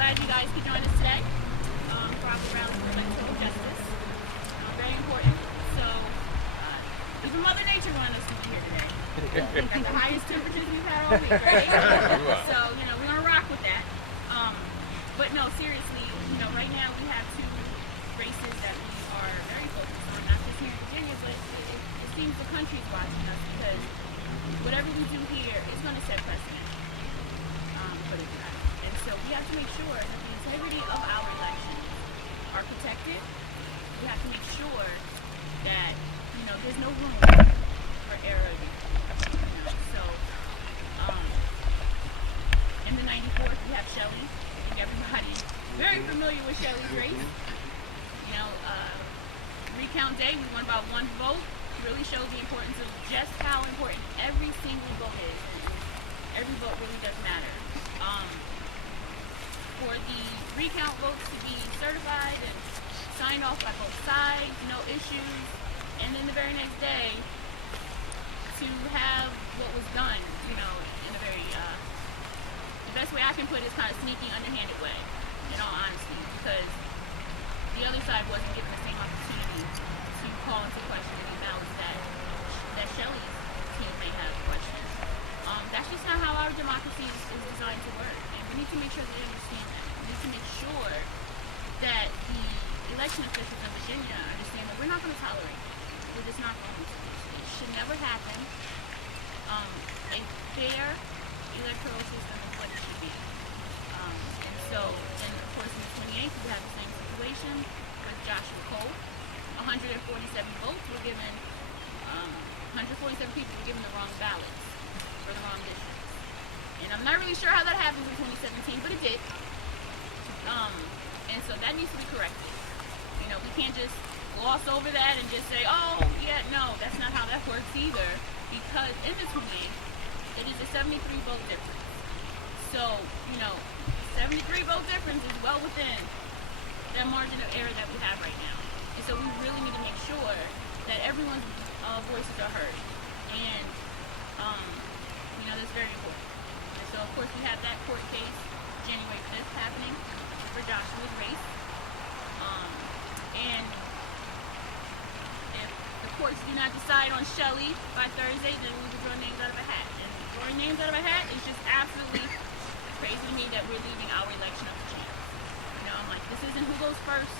glad you guys could join us today for our round for electoral justice. Very important. So, even Mother Nature wanted us to be here today. Got the highest temperatures we've had all week, right? So, we're going to rock with that. But no, seriously, right now we have two races that we are very focused on, not just here in Virginia, but it seems the country's watching us because whatever we do here is going to set precedent for the U.S. And so we have to make sure that the integrity of our elections are protected. We have to make sure that, there's no room for error. So, in the 94th, we have Shelley. I think everybody's very familiar with Shelley's race. Recount day, we won by one vote. Really shows the importance of just how important every single vote is. Every vote really does matter. For the recount votes to be certified and signed off by both sides, no issues, and then the very next day to have what was done, in a very, the best way I can put it is kind of sneaky, underhanded way, in all honesty, because the other side wasn't given the same opportunity to call into question any doubts that Shelley's team may have questions. That's just not how our democracy is designed to work, and we need to make sure that they understand that. We need to make sure that the election officials in Virginia understand that we're not going to tolerate it. We're just not going to. It should never happen. A fair electoral system is what it should be. And so, then of course in the 28th we have the same situation with Joshua Cole. 147 votes were given, 147 people were given the wrong ballots for the wrong districts. And I'm not really sure how that happened in 2017, but it did. And so that needs to be corrected. We can't just gloss over that and just say, oh, yeah, no, that's not how that works either. Because in the 28th, it is a 73 vote difference. So, 73 vote difference is well within that margin of error that we have right now. And so we really need to make sure that everyone's voices are heard. And, that's very important. And so, of course, we have that court case January 5th happening for Joshua's race. And if the courts do not decide on Shelley by Thursday, then we will draw names out of a hat. And drawing names out of a hat is just absolutely crazy to me that we're leaving our election up to chance. I'm like, this isn't who goes first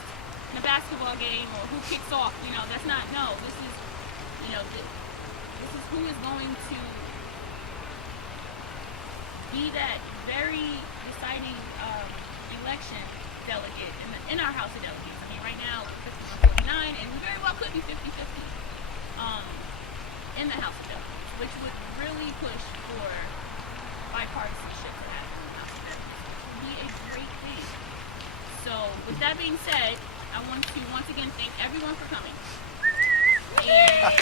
in a basketball game or who kicks off. That's not, no, this is, this is who is going to be that very deciding election delegate in our House of Delegates. I mean, right now, we're 51-49, and we very well could be 50-50 in the House of Delegates, which would really push for bipartisanship for that in the House of Delegates. It would be a great thing. So, with that being said, I want to once again thank everyone for coming. And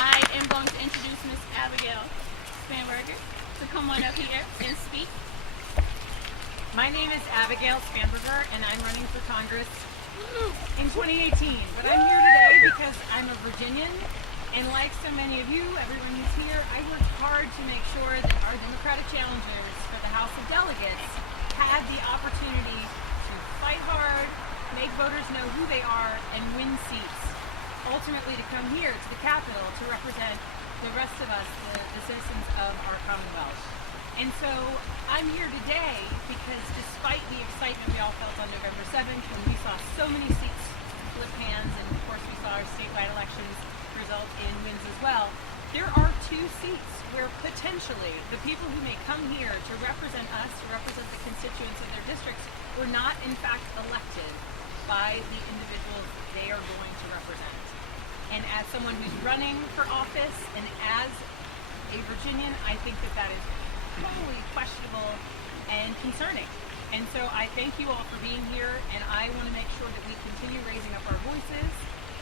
I am going to introduce Miss Abigail Spanberger to come on up here and speak. My name is Abigail Spanberger, and I'm running for Congress in 2018. But I'm here today because I'm a Virginian, and like so many of you, everyone who's here, I worked hard to make sure that our Democratic challengers for the House of Delegates had the opportunity to fight hard, make voters know who they are, and win seats. Ultimately to come here to the Capitol to represent the rest of us, the citizens of our Commonwealth. And so I'm here today because despite the excitement we all felt on November 7th when we saw so many seats flip hands, and of course we saw our statewide elections result in wins as well, there are two seats where potentially the people who may come here to represent us, to represent the constituents of their districts, were not in fact elected by the individuals they are going to represent. And as someone who's running for office and as a Virginian, I think that is totally questionable and concerning. And so I thank you all for being here, and I want to make sure that we continue raising up our voices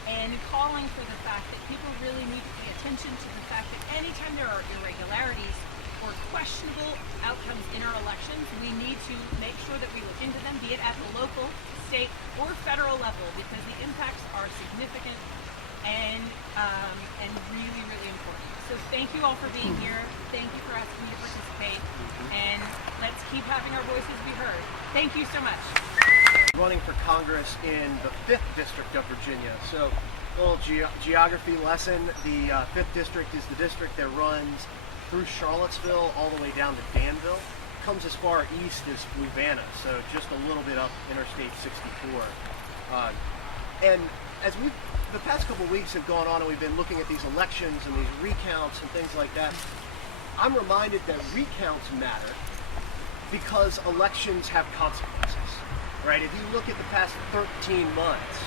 and calling for the fact that people really need to pay attention to the fact that anytime there are irregularities or questionable outcomes in our elections, we need to make sure that we look into them, be it at the local, state, or federal level, because the impacts are significant and really, really important. So thank you all for being here. Thank you for asking me to participate. And let's keep having our voices be heard. Thank you so much. Running for Congress in the 5th District of Virginia. So, a little geography lesson. The 5th District is the district that runs through Charlottesville all the way down to Danville. Comes as far east as Fluvanna, so just a little bit up Interstate 64. And as the past couple of weeks have gone on and we've been looking at these elections and these recounts and things like that, I'm reminded that recounts matter because elections have consequences. Right? If you look at the past 13 months,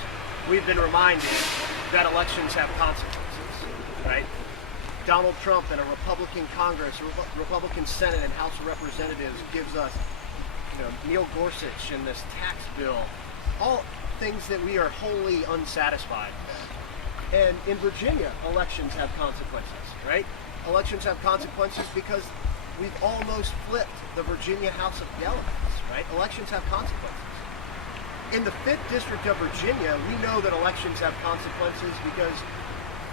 we've been reminded that elections have consequences, right? Donald Trump and a Republican Congress, a Republican Senate and House of Representatives gives us, Neil Gorsuch and this tax bill, all things that we are wholly unsatisfied with. And in Virginia, elections have consequences, right? Elections have consequences because we've almost flipped the Virginia House of Delegates, right? Elections have consequences. In the 5th District of Virginia, we know that elections have consequences because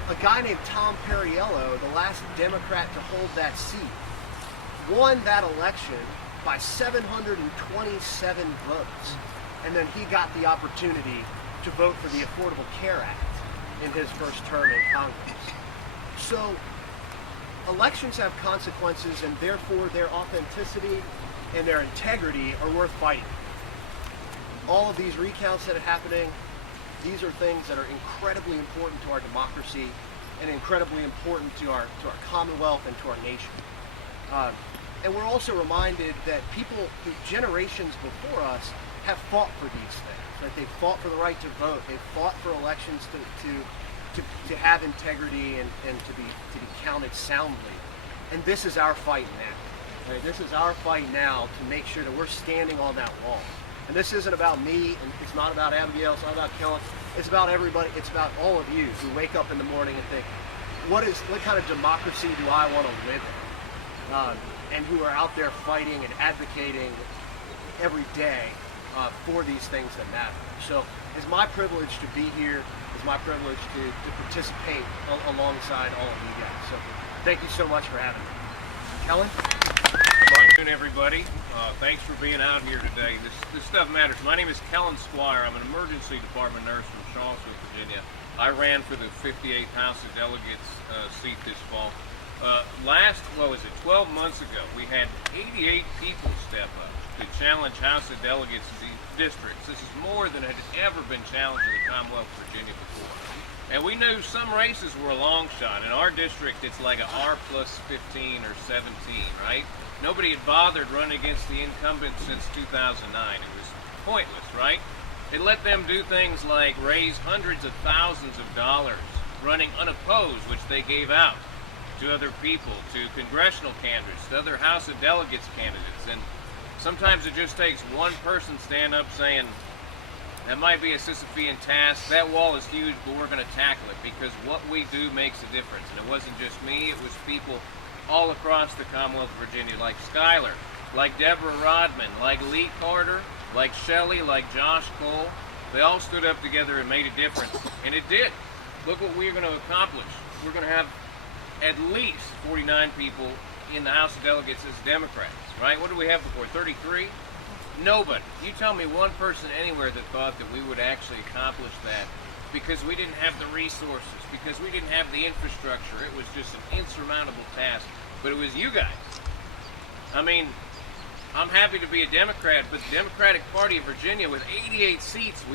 a guy named Tom Perriello, the last Democrat to hold that seat, won that election by 727 votes. And then he got the opportunity to vote for the Affordable Care Act in his first term in Congress. So elections have consequences, and therefore their authenticity and their integrity are worth fighting. All of these recounts that are happening, these are things that are incredibly important to our democracy and incredibly important to our Commonwealth and to our nation. And we're also reminded that people who generations before us have fought for these things. Right? They fought for the right to vote. They fought for elections to have integrity and to be counted soundly. And this is our fight now. Right? This is our fight now to make sure that we're standing on that wall. And this isn't about me, and it's not about Abigail, it's not about Kellen, it's about everybody, it's about all of you who wake up in the morning and think, what kind of democracy do I want to live in? And who are out there fighting and advocating every day for these things that matter. So it's my privilege to be here, it's my privilege to participate alongside all of you guys. So thank you so much for having me. Kellen? Good afternoon, everybody. Thanks for being out here today. This stuff matters. My name is Kellen Squire. I'm an emergency department nurse from Charlottesville, Virginia. I ran for the 58th House of Delegates seat this fall. 12 months ago, we had 88 people step up to challenge House of Delegates districts. This is more than had ever been challenged in the Commonwealth of Virginia before. And we knew some races were a long shot. In our district, it's like a R plus 15 or 17, right? Nobody had bothered running against the incumbent since 2009. It was pointless, right? It let them do things like raise hundreds of thousands of dollars running unopposed, which they gave out to other people, to congressional candidates, to other House of Delegates candidates. And sometimes it just takes one person stand up saying, that might be a Sisyphean task, that wall is huge, but we're going to tackle it because what we do makes a difference. And it wasn't just me, it was people all across the Commonwealth of Virginia, like Schuyler, like Deborah Rodman, like Lee Carter, like Shelley, like Josh Cole. They all stood up together and made a difference, and it did. Look what we're going to accomplish. We're going to have at least 49 people in the House of Delegates as Democrats, right? What do we have before, 33? Nobody. You tell me one person anywhere that thought that we would actually accomplish that because we didn't have the resources, because we didn't have the infrastructure. It was just an insurmountable task. But it was you guys. I mean, I'm happy to be a Democrat, but the Democratic Party of Virginia with 88 seats,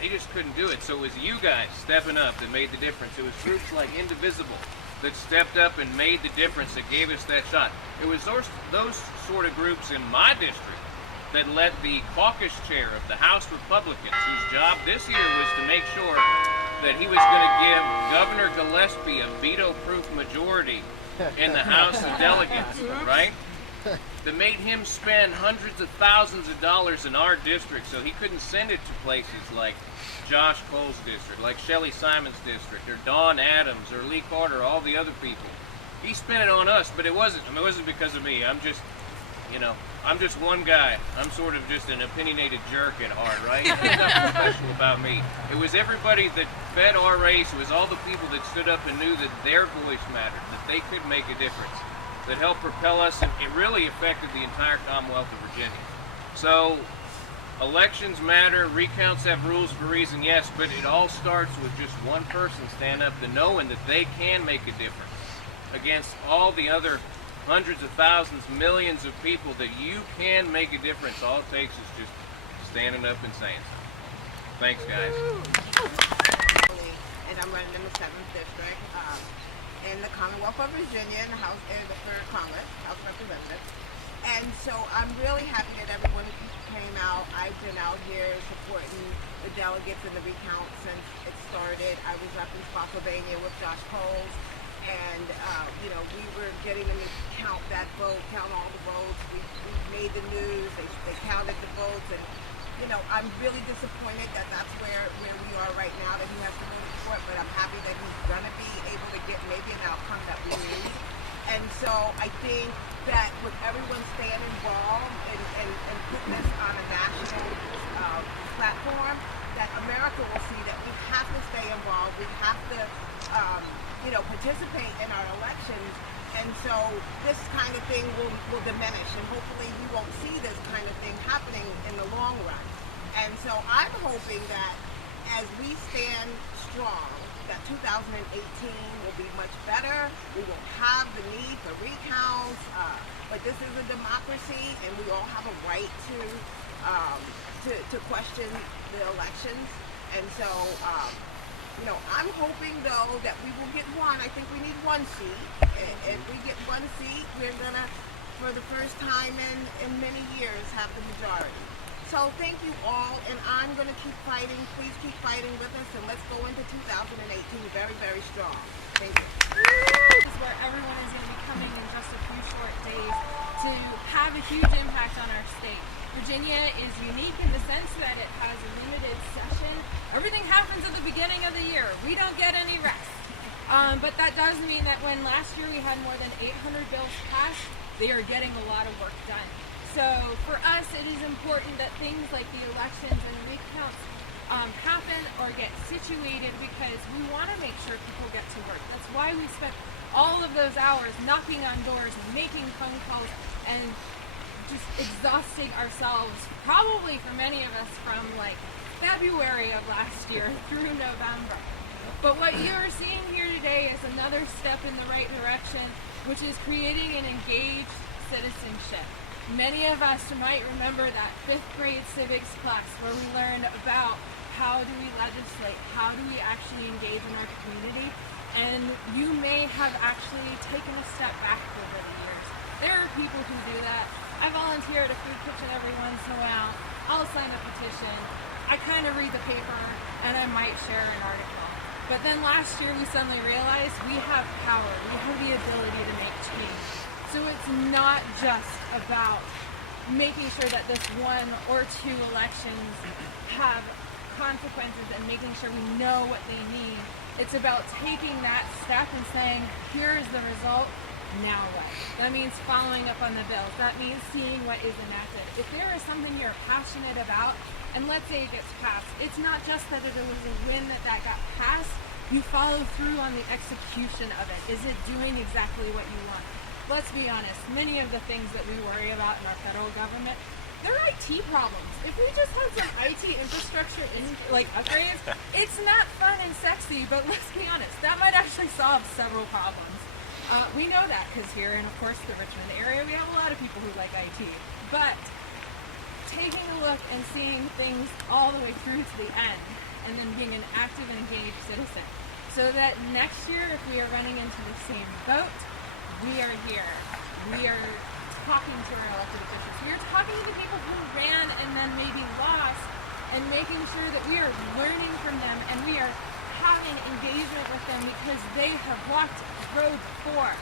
they just couldn't do it. So it was you guys stepping up that made the difference. It was groups like Indivisible that stepped up and made the difference, that gave us that shot. It was those sort of groups in my district that led the caucus chair of the House Republicans, whose job this year was to make sure that he was going to give Governor Gillespie a veto-proof majority in the House of Delegates, right? That made him spend hundreds of thousands of dollars in our district so he couldn't send it to places like Josh Cole's district, like Shelley Simon's district, or Dawn Adams, or Lee Carter, all the other people. He spent it on us, but it wasn't because of me. I'm just one guy. I'm sort of just an opinionated jerk at heart, right? It's nothing special about me. It was everybody that fed our race. It was all the people that stood up and knew that their voice mattered, that they could make a difference, that helped propel us, and it really affected the entire Commonwealth of Virginia. So, elections matter, recounts have rules for a reason, yes, but it all starts with just one person standing up to knowing that they can make a difference against all the other hundreds of thousands, millions of people, that you can make a difference. All it takes is just standing up and saying something. Thanks, guys. And I'm running in the 7th District in the Commonwealth of Virginia in the House, in the 3rd Congress, House of Representatives. And so I'm really happy that everyone came out. I've been out here supporting the delegates in the recount since it started. I was up in Spotsylvania with Josh Coles, and we were getting them to count that vote, count all the votes. We made the news. They counted the votes, and I'm really disappointed that that's where we are right now, that he has to go to court, but I'm happy that he's going to be able to get maybe an outcome that we need. And so I think that with everyone staying involved and putting this on a national platform, that America will see that we have to stay involved. We have to, participate in our elections. And so this kind of thing will diminish, and hopefully we won't see this kind of thing happening in the long run. And so I'm hoping that as we stand strong, that 2018 will be much better. We won't have the need for recounts, but this is a democracy, and we all have a right to question the elections. And so, I'm hoping though that we will get one. I think we need one seat. If we get one seat, we're gonna, for the first time in many years, have the majority. So thank you all, and I'm going to keep fighting. Please keep fighting with us, and let's go into 2018 very, very strong. Thank you. This is where everyone is going to be coming in just a few short days to have a huge impact on our state. Virginia is unique in the sense that it has a limited session. Everything happens at the beginning of the year. We don't get any rest. But that does mean that when last year we had more than 800 bills passed, they are getting a lot of work done. So for us, it is important that things like the elections and recounts happen or get situated, because we want to make sure people get to work. That's why we spent all of those hours knocking on doors and making phone calls and just exhausting ourselves, probably for many of us from like February of last year through November. But what you are seeing here today is another step in the right direction, which is creating an engaged citizenship. Many of us might remember that 5th grade civics class where we learned about how do we legislate, how do we actually engage in our community, and you may have actually taken a step back over the years. There are people who do that. I volunteer at a food kitchen every once in a while. I'll sign a petition. I kind of read the paper, and I might share an article. But then last year we suddenly realized we have power. We have the ability to make change. So it's not just about making sure that this 1 or 2 elections have consequences and making sure we know what they mean. It's about taking that step and saying, here is the result, now what? That means following up on the bills. That means seeing what is enacted. If there is something you're passionate about, and let's say it gets passed, it's not just that it was a win that got passed, you follow through on the execution of it. Is it doing exactly what you want? Let's be honest, many of the things that we worry about in our federal government, they're IT problems. If we just had some IT infrastructure upgrades, it's not fun and sexy, but let's be honest, that might actually solve several problems. We know that because here in, of course, the Richmond area, we have a lot of people who like IT. But taking a look and seeing things all the way through to the end, and then being an active and engaged citizen, so that next year, if we are running into the same boat, we are here. We are talking to our elected officials. We are talking to the people who ran and then maybe lost, and making sure that we are learning from them and we are having engagement with them because they have walked the road before,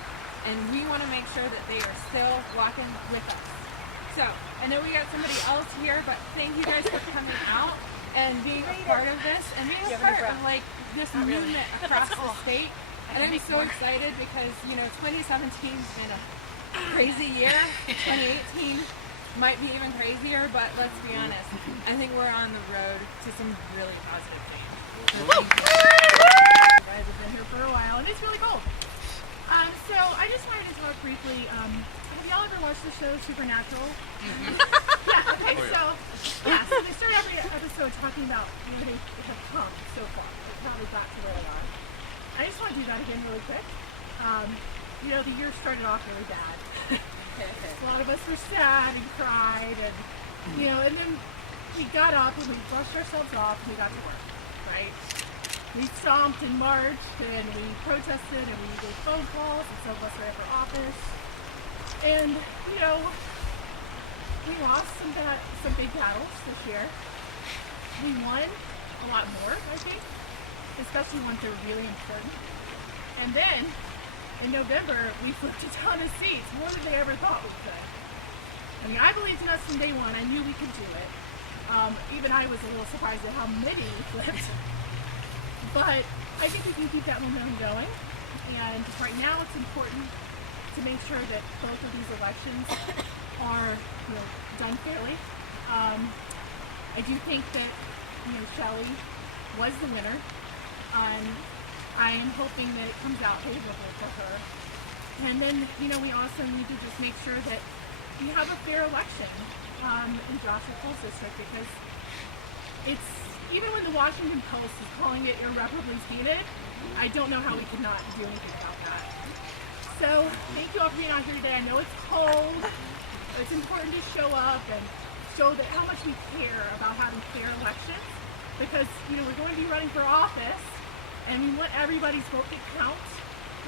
and we want to make sure that they are still walking with us. So, I know we got somebody else here, but thank you guys for coming out and being a part of this and being a part of this movement across the state. And I'm so excited because 2017's been a crazy year. 2018 might be even crazier, but let's be honest. I think we're on the road to some really positive change. You guys have been here for a while, and it's really cold. So I just wanted to talk briefly. Have y'all ever watched the show Supernatural? Yeah. Okay. So they start every episode talking about where they have come so far, like how they got to where they are. I just want to do that again really quick. The year started off really bad. A lot of us were sad and cried, and and then we got up and we brushed ourselves off and we got to work, right? We stomped and marched and we protested and we did phone calls and some of us ran for office. And, we lost some big battles this year. We won a lot more, I think, especially ones that were really important. And then, in November, we flipped a ton of seats, more than they ever thought we could. I mean, I believed in us from day one. I knew we could do it. Even I was a little surprised at how many we flipped. But I think we can keep that momentum going. And right now, it's important to make sure that both of these elections are, done fairly. I do think that, Shelley was the winner. I am hoping that it comes out favorable for her. And then, we also need to just make sure that we have a fair election in Joshua Cole's district, because it's, even when the Washington Post is calling it irreparably defeated, I don't know how we could not do anything about that. So, thank you all for being out here today. I know it's cold. It's important to show up and show that how much we care about having fair elections, because, we're going to be running for office, and we want everybody's vote to count.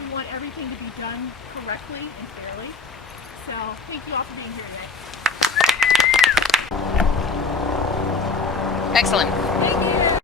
We want everything to be done correctly and fairly. So, thank you all for being here today. Excellent. Thank you.